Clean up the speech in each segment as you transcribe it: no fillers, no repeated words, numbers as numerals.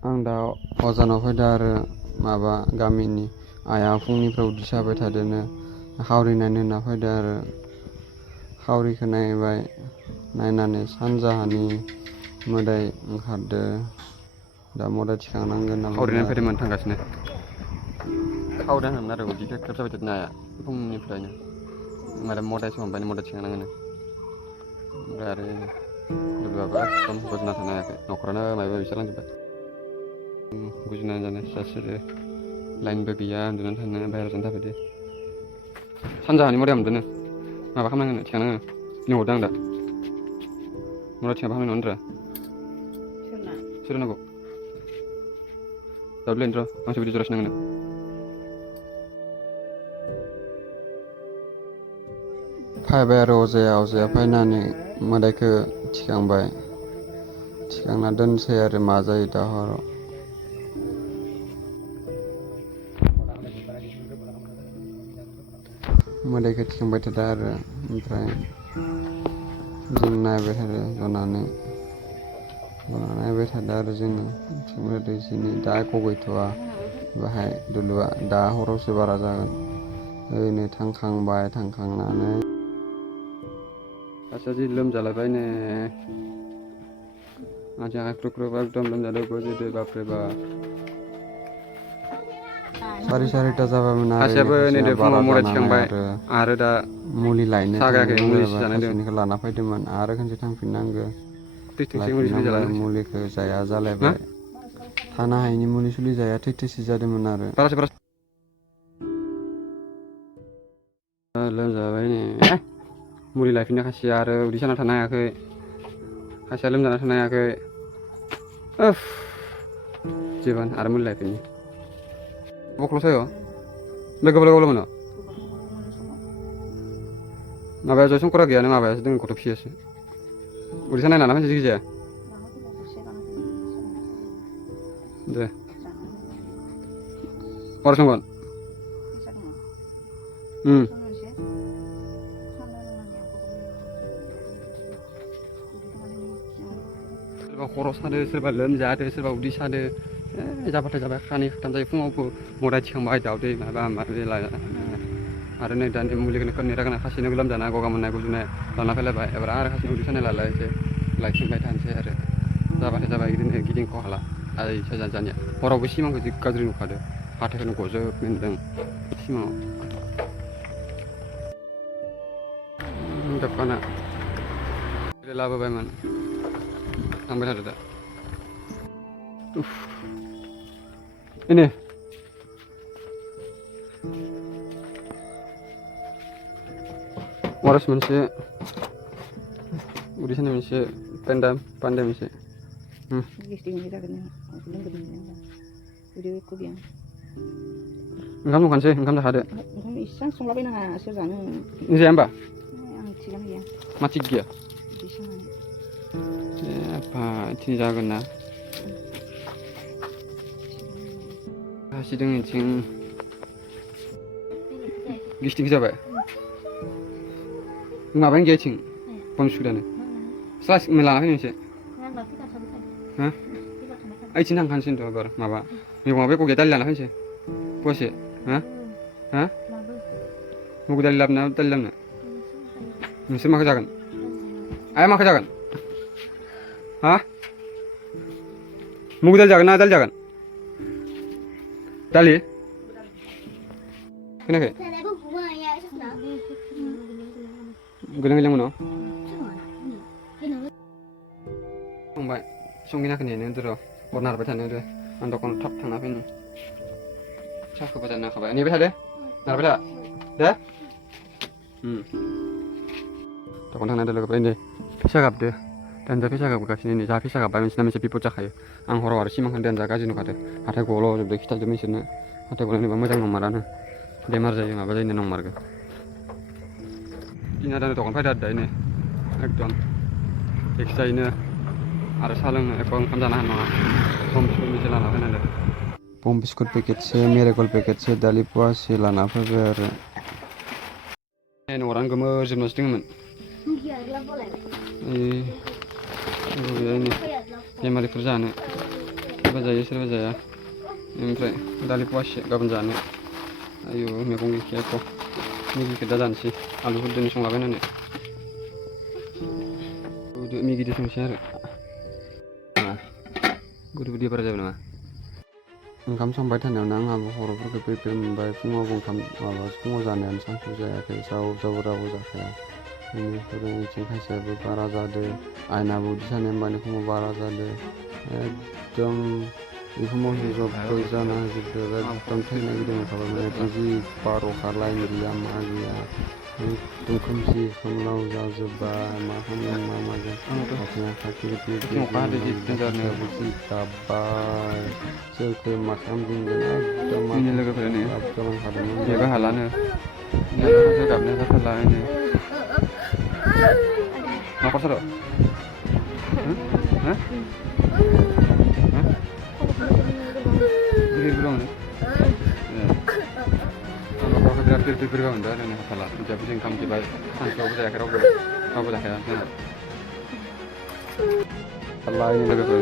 आं दा अजानाव फैदो आरो माबा गामिनि आइया फुंनिफ्राय उदै साबाय थादोनो खावरि नायनो होनना फैदो आरो खावरिखौ नायबाय नायनानै सानजाहानि मोदाय ओंखारदो दा मोदाय थिखांनांगोन होनना खावरि नायनो फैदोंमोन थांगासिनो खावरि नायनांगोन आरो उदै खेब खेब जाबाय थादों नाया फुंनिफ्रायनो माने मोदायसो हमबाय मोदाय थिखांनांगोन ओमफ्राय आरो लोगोआबो एकदम गोदोना थानो हायाखै न'खरानो माबा माबि जालांजोब्बाय गुजुनानै जानाय सासेबो लाइनबो गैया उन्दुनानै थानो बाहेरायाव जानो थाफैदो सानजाहानि मोदाय हमदोंनो माबा खालामनांगोन थिखांनांगोन लिंहरदों आं दा मोदाय थिखांबा हामनाय नङा सोर नांगौ दाबो लायनो र' गांसे बिदि जरासे नांगोन फैबाय आरो अजाया फैनानै मोदायखौ थिखांना दोनसै आरो मा जायो दा हराव मोदायखौ थिखांबाय थादों आरो ओमफ्राय जों नायबाय थादों जनानै नायबाय थादों आरो जोङो थिखांबाय थादों दा एख' गैथ'वा बाहाय दुलुआ दा हरावसो बारा जागोन ओरैनो थांखांनानै सासेया जि लोमजालायबायनो आथिं आखाइ ख्रु ख्रुब एकदम लोमजादों गुजुदो बापरे बाप सारिथा जाबायमोन आरो सासेयाबो नै खासेया दे बारा फुङाव मदाय जानानै थिखांबाय आरो दा मुलि लायनो थांनो जागायाखै गोनां मुलिसो जाबाय जानायदों खासेनिखौ लाना फैदोंमोन आरो खनसे थांफिननांगौ थैथोंसै मुलि सुलि लायफिननांबाय जालानो मुलिखौ जाया ना जालायबाय थानो हायिनि मुलि सुलि जाया थैथोसो जादोंमोन आरो लोमजाबायनो मुलि लायफिननो खासेया आरो उदै साना थानो हायाखै खासेया लोमजाना थानो हायाखै जिबन आरो मुलि लायफिनो बख्ल'सायो लोगोबो मोनो माबाया जयशंकरा गैयानो माबायासो दङ गथ' फिसायासो उदै सानाय लाना फैनोसै जायखिजाया दे हराव संगोन सोरबा खर' सादो सोरबा लोमजादो सोरबा उदै सादो जाबाथाय जाबाय खानै खाथाम जायो फुङावबो मोदाय थिखांबाय दाउदै माबा माबि आरो नै दानि मुलिखौनो खननै रागाना खासेनोबो लोमजाना गगा मोननाय गुजुनाय लाना फैलायबाय एबार आरो खासेनो उदै सानाय लालायसै लायफिनबाय थानोसै आरो जाबाथाय जाबाय बिदिनो गिदिंख' हाला आइसा जानिया हरावबो सिमांखौ जि गाज्रि नुखादो हाथाइखौनो गजोबनो नुदों सिमाङाव दखाना लाबोबायमोन थांबाय थादो दा बेनो अरस मोनसे उदै सानाय मोनसे पान्दा मोनसे ओंखाम संखानोसै ओंखाम जाखादो इसां संलाबायनाङा सोर जानो नों जाया होमबा आं थिगानो गैया मा थिग गैया ए थिग जागोन ना हासिदों इथिं गिस्टिक जाबाय माबायानो गैया इथिं बन सुदानो स्लास लाना फै मोनसे हा ओइथिं थांखानोसैथ' एबार माबा मैगङाबो एख' गैया दालि लाना फैनोसै फवासे हा मुगु दालि लाबोना दालि लांनो नोंसोर माखौ जागोन आइया माखौ जागोन हा मुगु दालि जागोन ना दालि जागोन दालि खोनायाखै गोनां गैलामोन न' फंबाय संगिनाखौ नेनो र' हर नारबाय थानो र' आं दखानाव थाब थांना फैनो साहाखौबो जानो हाखाबाय नेबाय थादो नारबाय था दे दखान थांनाय लोगोफोर नै फैसा गाबदो दानजा फैसा गाबगासिनो नै जा फैसा गाबबाय नोंसिना मोनसे बिपद जाखायो आं हराव आरो सिमांखौ दानजा गाज्रि नुखादो हाथाय गल'जोबदो खिथाजोब नोंसोरनो हाथाय गनायनोबा मोजां नंमारानो बेमार जायो माबा जायो नंमारगौ दिना दानो दखान फैदो आरो दायो एकदम एक्सट्रायैनो आरो साहा लोंनो एख' ओंखाम जानो हानाय नङा बम बिस्कुट मोनसे लाना फैनांगौ बम बिस्कुट पेकेटसे मेरेगल पेकेटसे दालि पवासे लाना फैबाय आरो न'रानो गोमोरजोबनासो दङमोन बेमारिफोर जानो सोरबा जायो सोरबा जाया ओमफ्राय दालि फवासे गाबोन जानो आयु मैगं गैखाया एख' मेगिखौ दा जानोसै आलुफोरजों संलाबायनानै मेगिजों संसै आरो मा गुदुं बारा जाबाय नामा ओंखाम संबाय थानायावनो आंहाबो खर'फोरखौ पेपेर मोनबाय फुङावबो ओंखाम माबा फुङाव जानायानो सानसु जायाखै जाव रावबो जाखाया बेनिफ्राय बिथिं खायसेयाबो बारा जादों आयनाबो उदै सानाय होनबानो फुङाव बारा जादों एकदम एखमाव जब्बै जाना होजोबदों एकदम थैनो नागिरदों थाबाय जि बार'खा लाइन गैया मा गैया एकदम खोमसि खोमलाव जाजोब्बाय मा खालामगोन मा मागोन आथिं आखाइ जि गाबबाय सोरखौ मा खालामदोंगोन एकदम आंनि लोगोफोरानो गालांखादोंमोन जेबो हालानो गाबनाय जाथारला न'खर सोरो गिलिरबो दं न'खरखौ बिराद बोरैबा मोनदों आरो हाथाला बिजाबो जों ओंखाम जोबाय सानसुआवबो जायाखै रावबो जाखाया जोंना लोगोफोर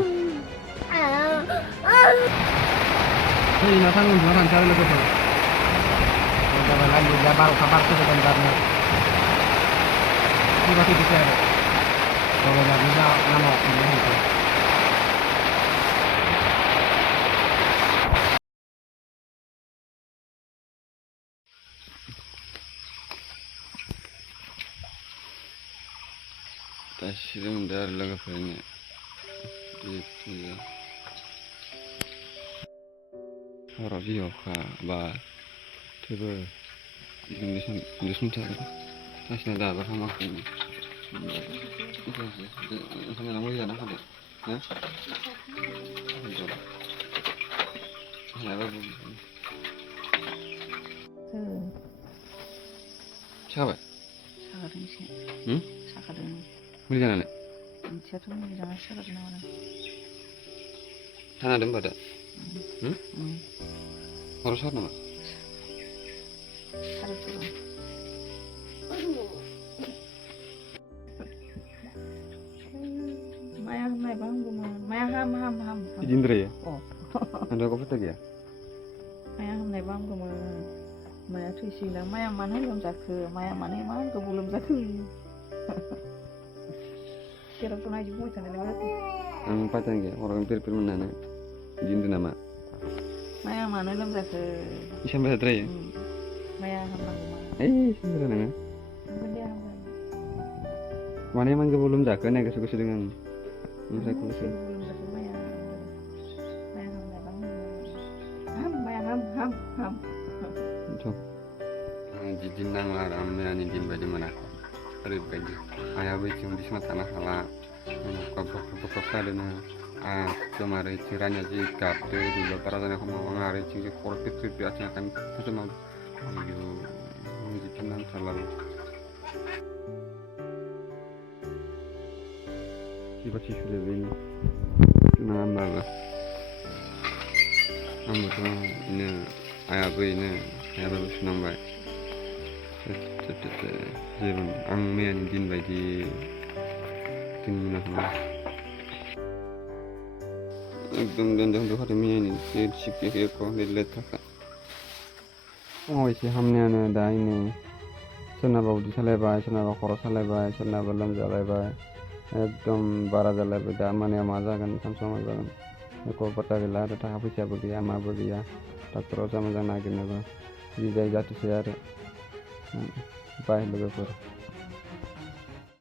Nah, kan udah kan cari lagi tuh. Udah lagi udah baru kabar tuh bentarnya. Ini masih bisa ada. Kalau nggak bisa nama ini itu. Tashirim dar लोगोफोरनो हराव जि अखा बा थेवबो दुसुंथार सासेना दाबो हामाखै ओंखाम जाना मोजां जाना फैदो साबाय सागादों एसे सागादों मुलि जानानै मिथियाथ' मोजाङै सागादों नामा थाना दं होनबा दा हराव सार नामा माया नायबा हामगौमोन माया हाम बिदिनोद्रायो आंथ' गफोरथ' गैया माया हामनायबा हामगौमोन माया थैसिगोन माया मानो लोमजाखो माया मानो इमान गोबाव लोमजाखो सेरावथ' नायजोबबाय थानाय नङा आं पात्तायानो गैया हराव पेरपेर मोननानै बिदिनोदो नामा माया मानो लोमजाखो इसानबा जाद्रायो माया हामनांगौमा ओइ इसानबा नोङो हामगोन दे हामगोन माने इमान गोबाव लोमजाखो होननाय गोसो दं आं ओमफ्राय लोमजाखो माया हामनायबा हाम माया हाम बिदि नांला आरो आं मैयानि दिन बायदि मोनाखै ओरैबायदि आइयाबो इथिं उन्दैसमा थानो हाला गब जादोंनो एकदम आरो इथिं रानिया जि गाबदो दुब्लियाव बारा जानाय समाव आं आरो इथिं जि खर' पेट आथिं आखाइ फोजोबना आयु बिदि नांथारला सिबाथि सुलायबायनो नाङा होमबाबो आंबोथ' बेनो आइयाबो सुनांबाय जेबो आं मैयानि दिन बायदि दिन मोनाखैमोन एकदम दोनदोंखादों मैयानि सिखिखौ एख' लेथ्राखा फुङाव एसे हामनायानो दा इनै सोरनाबा उदै सालायबाय सोरनाबा खर' सालायबाय सोरनाबा लोमजालायबाय एकदम बारा जालायबाय दा माने मा जागोन सानसेआव मा जागोन एख' पात्ता गैला आरो थाखा फैसाबो गैया माबो गैया डाक्टराव जा मोजां नागिरनोबो बिदि जायो जाथोसै आरो बाय लोगोफोर